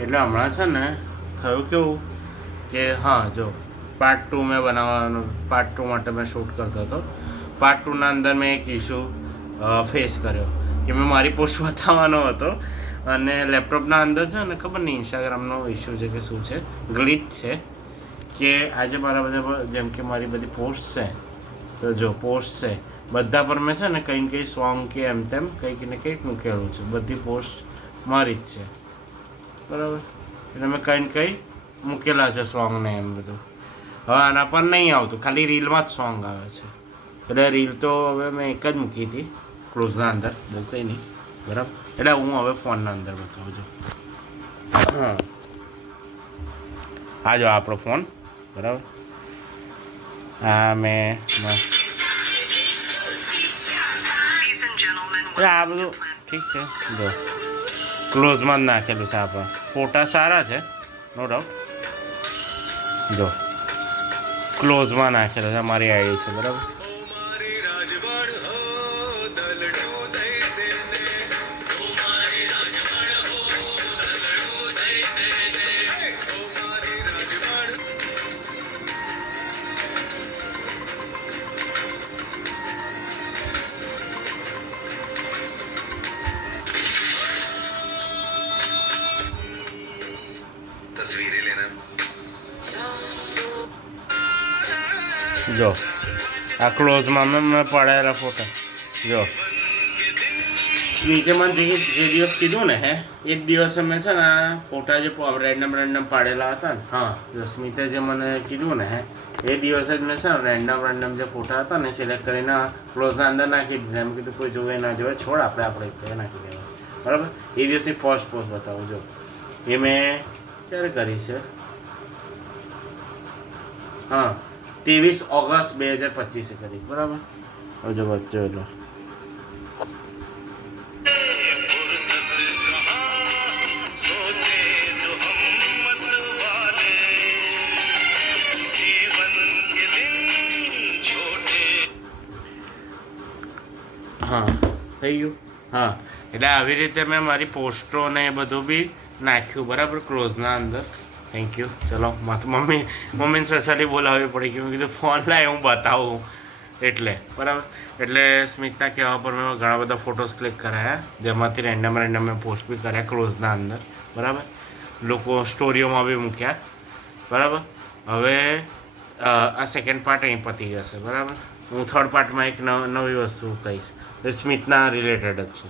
એટલે હમણાં છે ને થયું કેવું કે હા જો પાર્ટ 2 મેં બનાવવાનું, પાર્ટ 2 માટે મેં શૂટ કરતો હતો. પાર્ટ 2ના અંદર મેં એક ઇસ્યુ ફેસ કર્યો કે મેં મારી પોસ્ટ બતાવવાનો હતો અને લેપટોપના અંદર છે ને ખબર નહીં ઇન્સ્ટાગ્રામનો ઇસ્યુ છે કે શું છે, ગ્લિચ છે કે આજે મારા બધા જેમ કે મારી બધી પોસ્ટ છે તો જો પોસ્ટ છે બધા પર મેં છે ને કંઈ કંઈ સોંગ કે એમ તેમ કંઈક ને કંઈક મૂકેલું છે. બધી પોસ્ટ મારી જ છે બરાબર. એટલે મેં કંઈ કંઈ મૂકેલા છે સોંગ ને એમ બધું. હવે આના પર નહીં આવતું, ખાલી રીલમાં જ સોંગ આવે છે. એટલે રીલ તો હવે મેં એક જ મૂકી હતી ક્લોઝના અંદર, બહુ કંઈ નહીં બરાબર. એટલે હું હવે ફોનના અંદર બતાવું છું. હા આ જો આપણો ફોન બરાબર. હા મેં આ બધું ઠીક છે. જો ક્લોઝમાં જ નાખેલું છે આપણે. ફોટા સારા છે નો ડાઉટ. જો ક્લોઝમાં નાખેલો છે, મારી આઈડી છે બરાબર. तस्वीरें लेना. જો આ ક્લોઝમાં મેં પડાયેલા ફોટા. જો સ્મિતે મને જે દિવસ કીધું ને એ જ દિવસે મેં છે ને આ ફોટા જે રેન્ડમ પાડેલા હતા ને, હા જો સ્મિતે જે મને કીધું ને એ દિવસે જ મેં છે ને રેન્ડમ જે ફોટા હતા ને સિલેક્ટ કરીને ક્લોઝના અંદર નાખી દીધા. એમ કીધું કોઈ જોવે ના જોવે, છોડ આપણે નાખી દેવા બરાબર. એ દિવસની ફર્સ્ટ પોસ્ટ બતાવું. જો એ મેં ક્યારે કરી છે, હા 23 ઓગસ્ટ 2025 કરી બરાબર. હવે જો વચ્ચે એટલો હા થઈ ગયું. હા એટલે આવી રીતે મેં મારી પોસ્ટો ને એ બધું બી નાખ્યું બરાબર ક્લોઝના અંદર. Thank you. ચલો મમ્મીને સ્પેશિયલી બોલાવવી પડી કે મેં કીધું ફોન લાવી હું બતાવું એટલે બરાબર. એટલે સ્મિતના કહેવા પર મેં ઘણા બધા ફોટોસ ક્લિક કરાયા, જેમાંથી રેન્ડમ મેં પોસ્ટ બી કર્યા ક્લોઝના અંદર બરાબર. લોકો સ્ટોરીઓમાં બી મૂક્યા બરાબર. હવે આ સેકન્ડ પાર્ટ અહીં પતી જશે બરાબર. હું થર્ડ પાર્ટમાં એક નવી વસ્તુ કહીશ, એ સ્મિતના રિલેટેડ જ છે.